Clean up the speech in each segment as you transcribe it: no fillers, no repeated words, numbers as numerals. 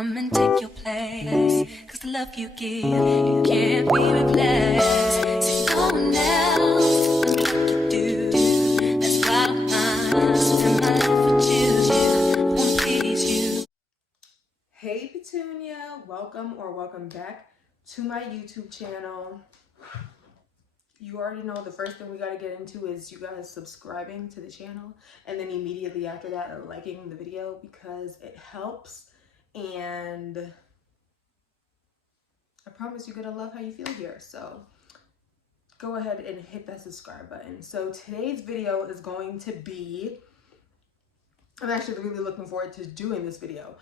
come and take your place. Cause the love you give, it can't be replaced. See no one else love me like you do. That's why I'm mine. Spend my life with you. Won't please you. Hey Petunia, welcome back to my YouTube channel. You already know the first thing we got to get into is you guys subscribing to the channel, and then immediately after that liking the video, because it helps, and I promise you're gonna love how you feel here. So go ahead and hit that subscribe button. So today's video is going to be, I'm actually really looking forward to doing this video.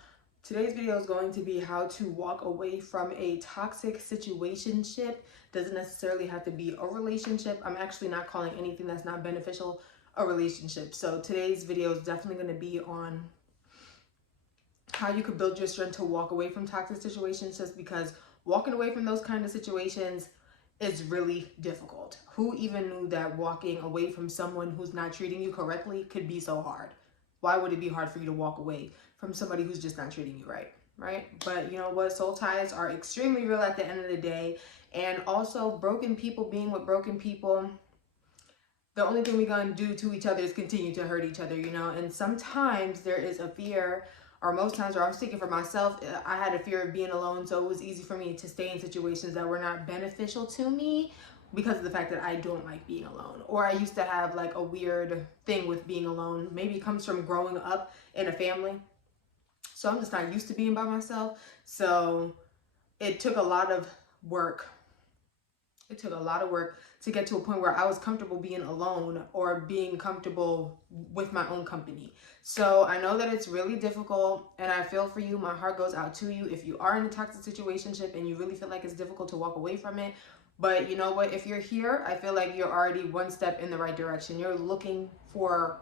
Today's video is going to be how to walk away from a toxic situationship. Doesn't necessarily have to be a relationship. I'm actually not calling anything that's not beneficial a relationship. So today's video is definitely going to be on how you could build your strength to walk away from toxic situations, just because walking away from those kind of situations is really difficult. Who even knew that walking away from someone who's not treating you correctly could be so hard? Why would it be hard for you to walk away from somebody who's just not treating you right? But you know what? Soul ties are extremely real at the end of the day. And also, broken people being with broken people, the only thing we're going to do to each other is continue to hurt each other, you know? And sometimes there is a fear, or most times, or I'm speaking for myself, I had a fear of being alone. So it was easy for me to stay in situations that were not beneficial to me, because of the fact that I don't like being alone. Or I used to have like a weird thing with being alone. Maybe it comes from growing up in a family. So I'm just not used to being by myself. So it took a lot of work. It took a lot of work to get to a point where I was comfortable being alone, or being comfortable with my own company. So I know that it's really difficult, and I feel for you. My heart goes out to you if you are in a toxic situationship and you really feel like it's difficult to walk away from it. But you know what? If you're here, I feel like you're already one step in the right direction. You're looking for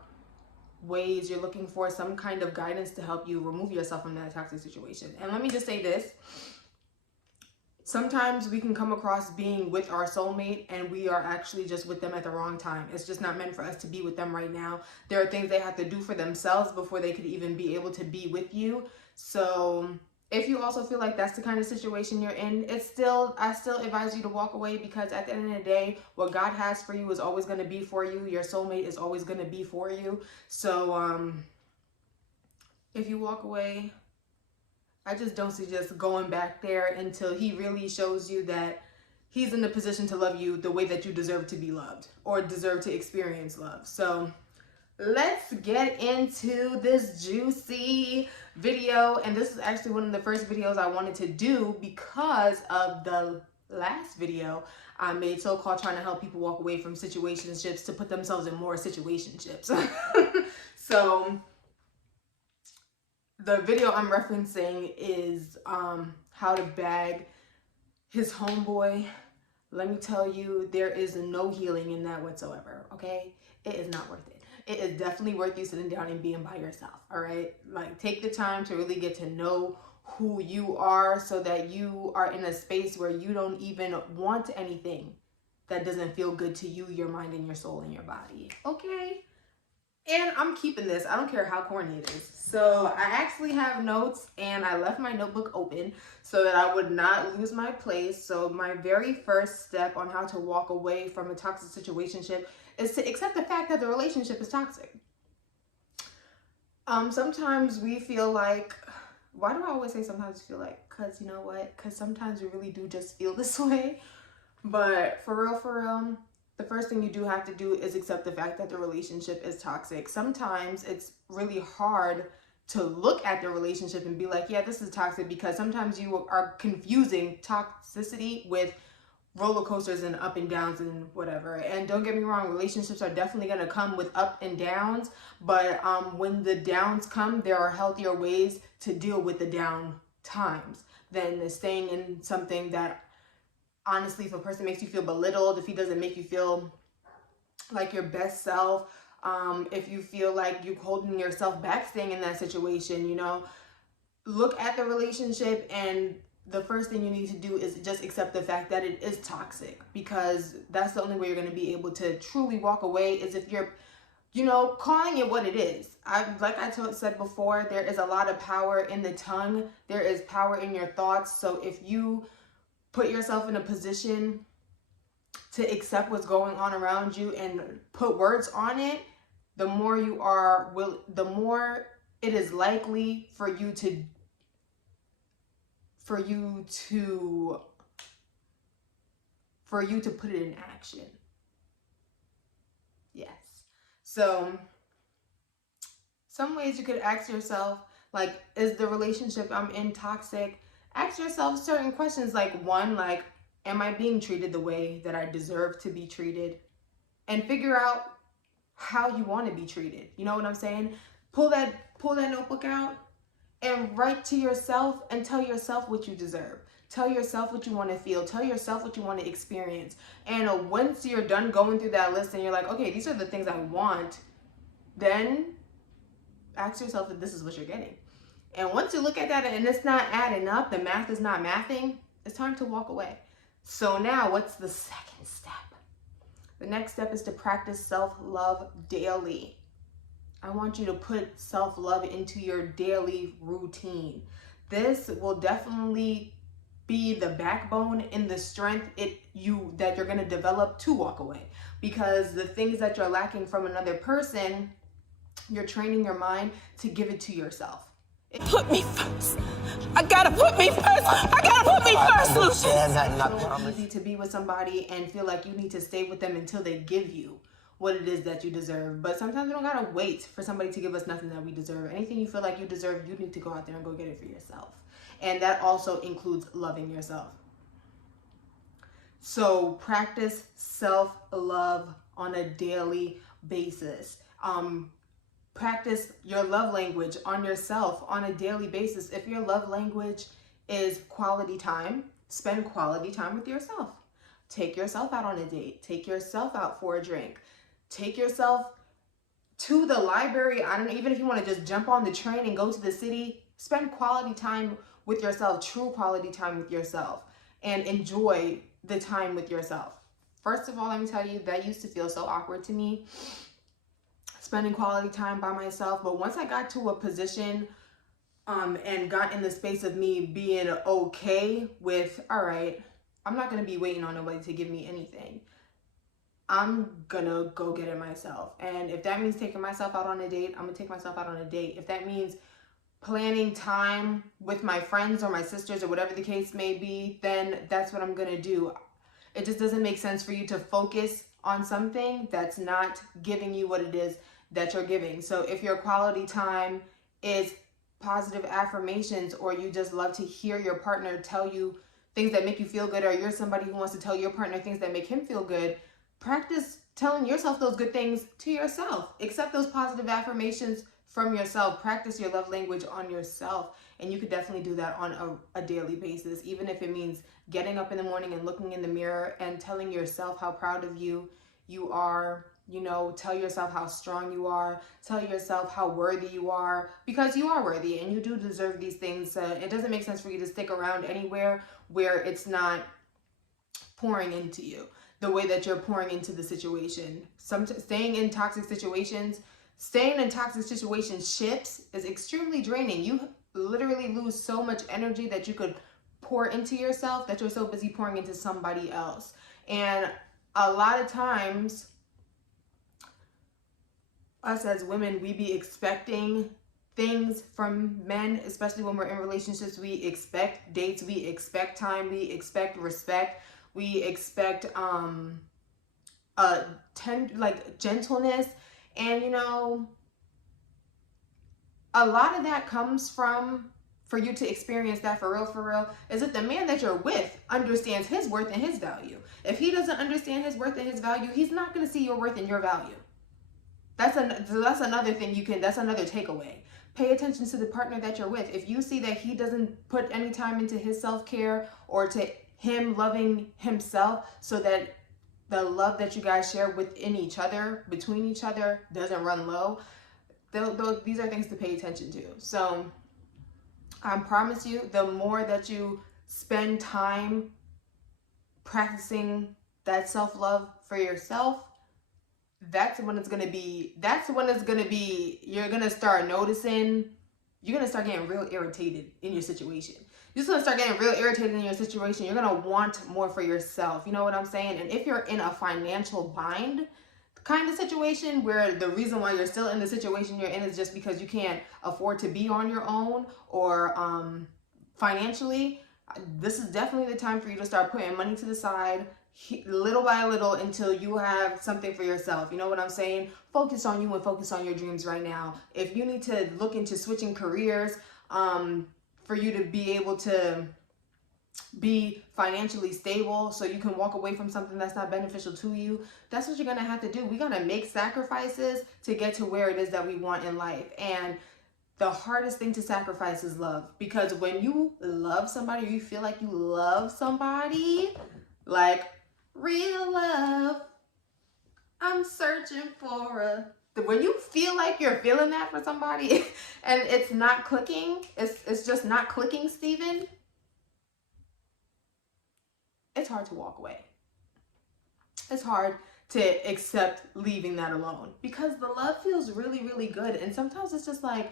ways, you're looking for some kind of guidance to help you remove yourself from that toxic situation. And let me just say this. Sometimes we can come across being with our soulmate and we are actually just with them at the wrong time. It's just not meant for us to be with them right now. There are things they have to do for themselves before they could even be able to be with you. So if you also feel like that's the kind of situation you're in, I still advise you to walk away, because at the end of the day, what God has for you is always going to be for you. Your soulmate is always going to be for you. So if you walk away, I just don't suggest going back there until he really shows you that he's in the position to love you the way that you deserve to be loved, or deserve to experience love. So let's get into this juicy video. And this is actually one of the first videos I wanted to do, because of the last video I made, so-called trying to help people walk away from situationships to put themselves in more situationships. So the video I'm referencing is how to bag his homeboy. Let me tell you, there is no healing in that whatsoever, okay? It is not worth it. It is definitely worth you sitting down and being by yourself, all right? Like, take the time to really get to know who you are, so that you are in a space where you don't even want anything that doesn't feel good to you, your mind, and your soul, and your body, okay? And I'm keeping this. I don't care how corny it is. So I actually have notes, and I left my notebook open so that I would not lose my place. So my very first step on how to walk away from a toxic situationship is to accept the fact that the relationship is toxic. Sometimes we feel like, why do I always say sometimes feel like? Because you know what? Because sometimes we really do just feel this way. But for real, the first thing you do have to do is accept the fact that the relationship is toxic. Sometimes it's really hard to look at the relationship and be like, yeah, this is toxic, because sometimes you are confusing toxicity with roller coasters and up and downs and whatever. And don't get me wrong, relationships are definitely going to come with up and downs, but when the downs come, there are healthier ways to deal with the down times than staying in something that, honestly, if a person makes you feel belittled, if he doesn't make you feel like your best self, if you feel like you're holding yourself back staying in that situation, you know, look at the relationship, and the first thing you need to do is just accept the fact that it is toxic, because that's the only way you're going to be able to truly walk away, is if you're calling it what it is. Like I said before, there is a lot of power in the tongue. There is power in your thoughts. So if you put yourself in a position to accept what's going on around you and put words on it, the more the more it is likely for you to put it in action. Yes. So some ways you could ask yourself, like, is the relationship I'm in toxic? Ask yourself certain questions, like, one, like, am I being treated the way that I deserve to be treated? And figure out how you want to be treated. You know what I'm saying? Pull that notebook out and write to yourself and tell yourself what you deserve. Tell yourself what you want to feel. Tell yourself what you want to experience. And once you're done going through that list and you're like, okay, these are the things I want, then ask yourself if this is what you're getting. And once you look at that and it's not adding up, the math is not mathing, it's time to walk away. So now what's the second step? The next step is to practice self-love daily. I want you to put self-love into your daily routine. This will definitely be the backbone and the strength that you're going to develop to walk away. Because the things that you're lacking from another person, you're training your mind to give it to yourself. Put me first. I gotta put me first. I gotta put me first, Lucian. It's so easy to be with somebody and feel like you need to stay with them until they give you what it is that you deserve. But sometimes we don't gotta wait for somebody to give us nothing that we deserve. Anything you feel like you deserve, you need to go out there and go get it for yourself. And that also includes loving yourself. So practice self-love on a daily basis. Practice your love language on yourself on a daily basis. If your love language is quality time, spend quality time with yourself. Take yourself out on a date. Take yourself out for a drink. Take yourself to the library. I don't know, even if you want to just jump on the train and go to the city, spend quality time with yourself, true quality time with yourself, and enjoy the time with yourself. First of all, let me tell you, that used to feel so awkward to me, spending quality time by myself. But once I got to a position and got in the space of me being okay with, all right, I'm not going to be waiting on nobody to give me anything. I'm going to go get it myself. And if that means taking myself out on a date, I'm going to take myself out on a date. If that means planning time with my friends or my sisters or whatever the case may be, then that's what I'm going to do. It just doesn't make sense for you to focus on something that's not giving you what it is that you're giving. So if your quality time is positive affirmations, or you just love to hear your partner tell you things that make you feel good, or you're somebody who wants to tell your partner things that make him feel good, practice telling yourself those good things to yourself. Accept those positive affirmations from yourself. Practice your love language on yourself. And you could definitely do that on a daily basis, even if it means getting up in the morning and looking in the mirror and telling yourself how proud of you are. Tell yourself how strong you are. Tell yourself how worthy you are, because you are worthy and you do deserve these things. It doesn't make sense for you to stick around anywhere where it's not pouring into you the way that you're pouring into the situation. Staying in toxic situations shifts is extremely draining. You literally lose so much energy that you could pour into yourself, that you're so busy pouring into somebody else. And a lot of times, us as women, we be expecting things from men, especially when we're in relationships. We expect dates, we expect time, we expect respect, we expect gentleness. And a lot of that comes from, for you to experience that for real, is if the man that you're with understands his worth and his value. If he doesn't understand his worth and his value, he's not going to see your worth and your value. That's another thing that's another takeaway. Pay attention to the partner that you're with. If you see that he doesn't put any time into his self-care or to him loving himself, so that the love that you guys share within each other, between each other, doesn't run low, these are things to pay attention to. So I promise you, the more that you spend time practicing that self-love for yourself, that's when it's gonna be, you're gonna start noticing, you're gonna start getting real irritated in your situation. You're just gonna start getting real irritated in your situation. You're gonna want more for yourself. You know what I'm saying? And if you're in a financial bind kind of situation where the reason why you're still in the situation you're in is just because you can't afford to be on your own, or financially, this is definitely the time for you to start putting money to the side, little by little, until you have something for yourself. You know what I'm saying? Focus on you and focus on your dreams right now. If you need to look into switching careers, for you to be able to be financially stable so you can walk away from something that's not beneficial to you, that's what you're gonna have to do. We gotta make sacrifices to get to where it is that we want in life. And the hardest thing to sacrifice is love, because when you love somebody, or you feel like you love somebody, like real love, I'm searching for when you feel like you're feeling that for somebody and it's not clicking, it's just not clicking, Steven, it's hard to walk away. It's hard to accept leaving that alone, because the love feels really, really good. And sometimes it's just like,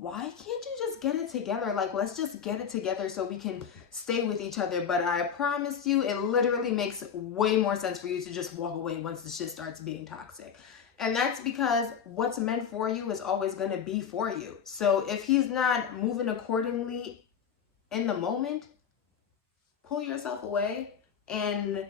why can't you just get it together? Like, let's just get it together so we can stay with each other. But I promise you, it literally makes way more sense for you to just walk away once the shit starts being toxic. And that's because what's meant for you is always going to be for you. So if he's not moving accordingly in the moment, pull yourself away and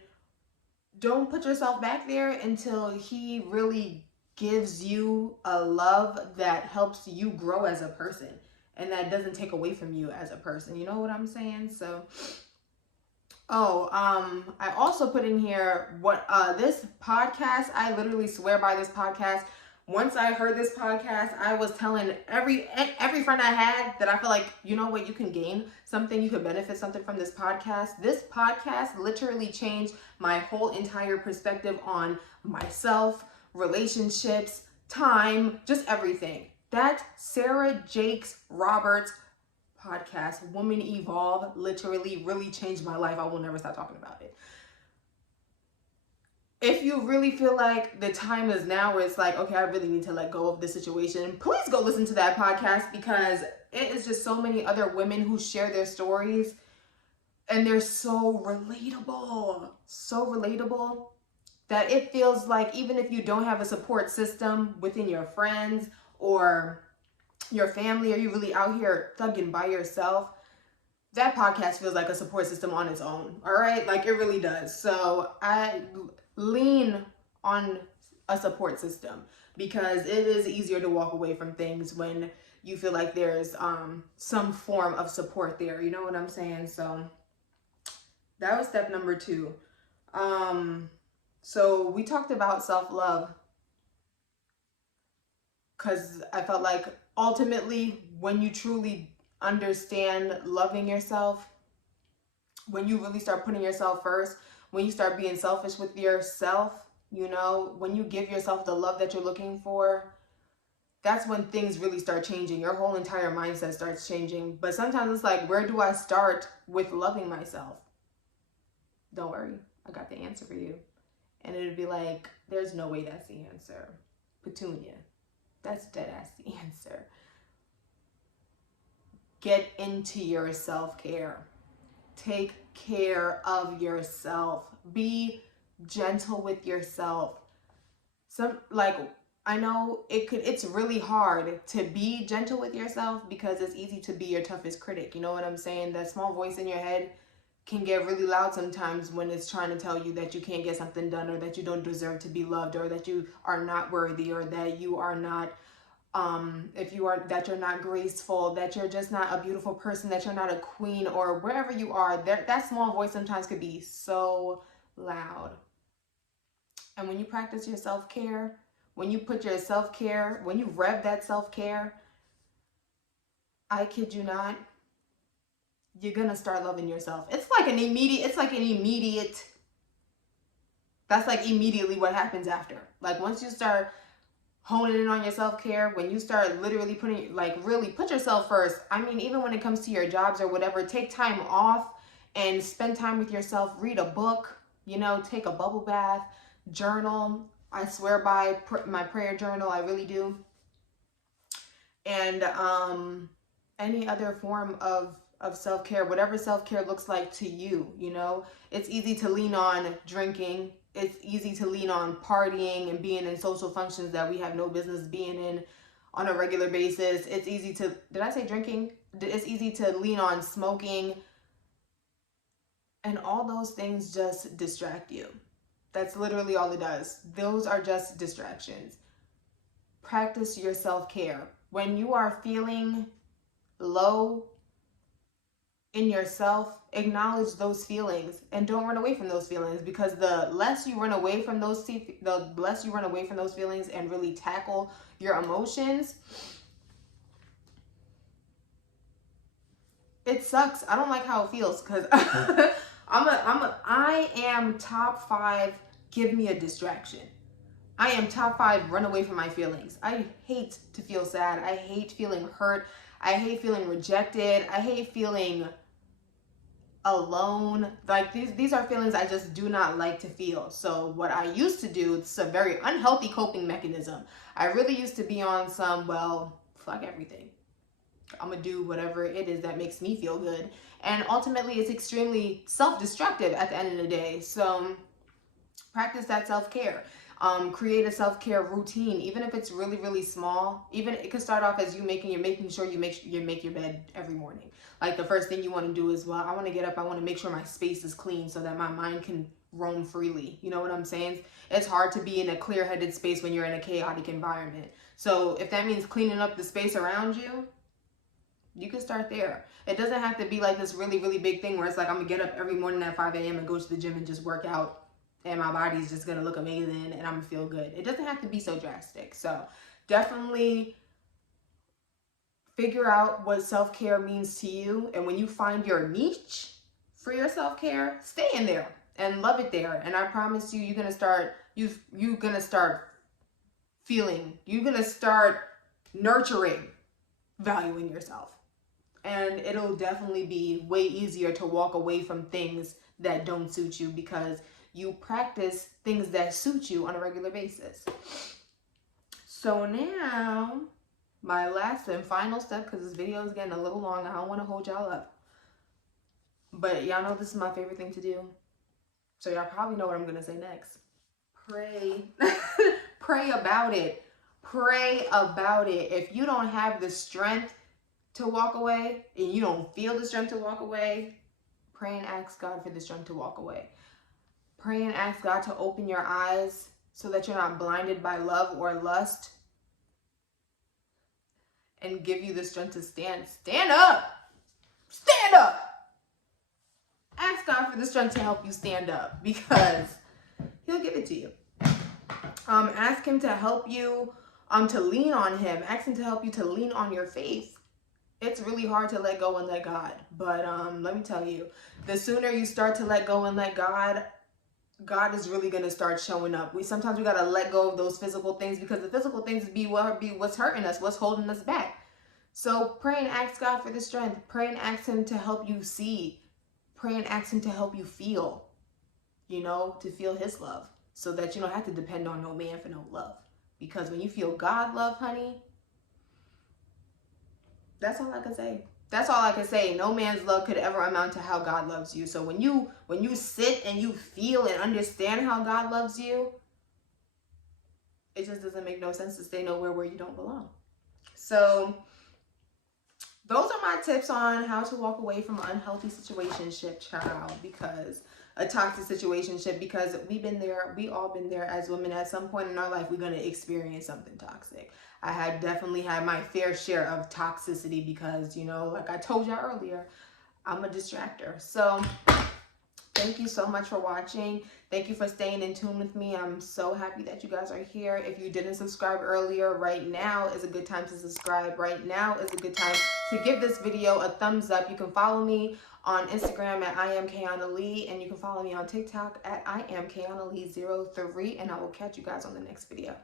don't put yourself back there until he really gives you a love that helps you grow as a person and that doesn't take away from you as a person. You know what I'm saying? So, I also put in here what this podcast, I literally swear by this podcast. Once I heard this podcast, I was telling every friend I had that I feel like, you know what, you can gain something, you could benefit something from this podcast. This podcast literally changed my whole entire perspective on myself, relationships, time, just everything. That Sarah Jakes Roberts podcast, Woman Evolve, literally really changed my life. I will never stop talking about it. If you really feel like the time is now where it's like, okay, I really need to let go of this situation, please go listen to that podcast, because it is just so many other women who share their stories and they're so relatable that it feels like even if you don't have a support system within your friends or your family, or you really out here thugging by yourself, that podcast feels like a support system on its own. All right, like it really does. So I lean on a support system, because it is easier to walk away from things when you feel like there's some form of support there. You know what I'm saying? So that was step number 2. So we talked about self-love, because I felt like ultimately when you truly understand loving yourself, when you really start putting yourself first, when you start being selfish with yourself, you know, when you give yourself the love that you're looking for, that's when things really start changing. Your whole entire mindset starts changing. But sometimes it's like, where do I start with loving myself? Don't worry, I got the answer for you. And it'd be like, there's no way that's the answer. Petunia, that's dead ass the answer. Get into your self-care. Take care of yourself. Be gentle with yourself. I know it's really hard to be gentle with yourself, because it's easy to be your toughest critic. You know what I'm saying? That small voice in your head can get really loud sometimes when it's trying to tell you that you can't get something done, or that you don't deserve to be loved, or that you are not worthy, or that you are not that you're not graceful, that you're just not a beautiful person, that you're not a queen, or wherever you are, that small voice sometimes could be so loud. And when you practice your self-care, when you put your self-care, when you rev that self-care, I kid you not, you're gonna start loving yourself. That's like immediately what happens after. Like once you start honing in on your self-care, when you start literally really put yourself first. I mean, even when it comes to your jobs or whatever, take time off and spend time with yourself. Read a book, you know, take a bubble bath, journal. I swear by my prayer journal. I really do. And any other form of self-care, whatever self-care looks like to you, you know. It's easy to lean on drinking. It's easy to lean on partying and being in social functions that we have no business being in on a regular basis. It's easy to, did I say drinking? It's easy to lean on smoking. And all those things just distract you. That's literally all it does. Those are just distractions. Practice your self-care. When you are feeling low in yourself, acknowledge those feelings and don't run away from those feelings, because the less you run away from those feelings and really tackle your emotions, it sucks. I don't like how it feels, because I am top 5 give me a distraction. I am top 5 run away from my feelings. I hate to feel sad. I hate feeling hurt. I hate feeling rejected. I hate feeling alone. Like these are feelings I just do not like to feel. So what I used to do, it's a very unhealthy coping mechanism. I really used to be on some, well, fuck everything. I'm gonna do whatever it is that makes me feel good. And ultimately it's extremely self-destructive at the end of the day. So practice that self-care. Create a self-care routine, even if it's really, really small. Even it could start off as you making sure you make your bed every morning. Like the first thing you want to do is, well, I want to get up, I want to make sure my space is clean so that my mind can roam freely. You know what I'm saying? It's hard to be in a clear-headed space when you're in a chaotic environment. So if that means cleaning up the space around you, you can start there. It doesn't have to be like this really, really big thing where it's like I'm gonna get up every morning at 5 a.m. and go to the gym and just work out, and my body's just gonna look amazing and I'm gonna feel good. It doesn't have to be so drastic. So definitely figure out what self-care means to you. And when you find your niche for your self-care, stay in there and love it there. And I promise you, you're gonna start nurturing, valuing yourself. And it'll definitely be way easier to walk away from things that don't suit you, because you practice things that suit you on a regular basis. So now, my last and final step, because this video is getting a little long, I don't want to hold y'all up. But y'all know this is my favorite thing to do. So y'all probably know what I'm going to say next. Pray. Pray about it. Pray about it. If you don't have the strength to walk away, and you don't feel the strength to walk away, pray and ask God for the strength to walk away. Pray and ask God to open your eyes so that you're not blinded by love or lust, and give you the strength to stand. Stand up. Stand up. Ask God for the strength to help you stand up, because He'll give it to you. Ask Him to help you, to lean on Him. Ask Him to help you to lean on your faith. It's really hard to let go and let God. But let me tell you, the sooner you start to let go and let God, God is really going to start showing up. Sometimes we got to let go of those physical things, because the physical things be what's hurting us, what's holding us back. So pray and ask God for the strength. Pray and ask Him to help you see. Pray and ask Him to help you feel, to feel His love, so that you don't have to depend on no man for no love. Because when you feel God love, honey, that's all I can say. That's all I can say. No man's love could ever amount to how God loves you. So when you sit and you feel and understand how God loves you, it just doesn't make no sense to stay nowhere where you don't belong. So those are my tips on how to walk away from an unhealthy situationship, child, because a toxic situationship, because we all been there as women. At some point in our life, we're going to experience something toxic. I had definitely had my fair share of toxicity, because, like I told y'all earlier, I'm a distractor. So thank you so much for watching. Thank you for staying in tune with me. I'm so happy that you guys are here. If you didn't subscribe earlier, right now is a good time to subscribe. Right now is a good time to give this video a thumbs up. You can follow me on Instagram at I am Kayana Lee, and you can follow me on TikTok at I am Kayana Lee 03, and I will catch you guys on the next video.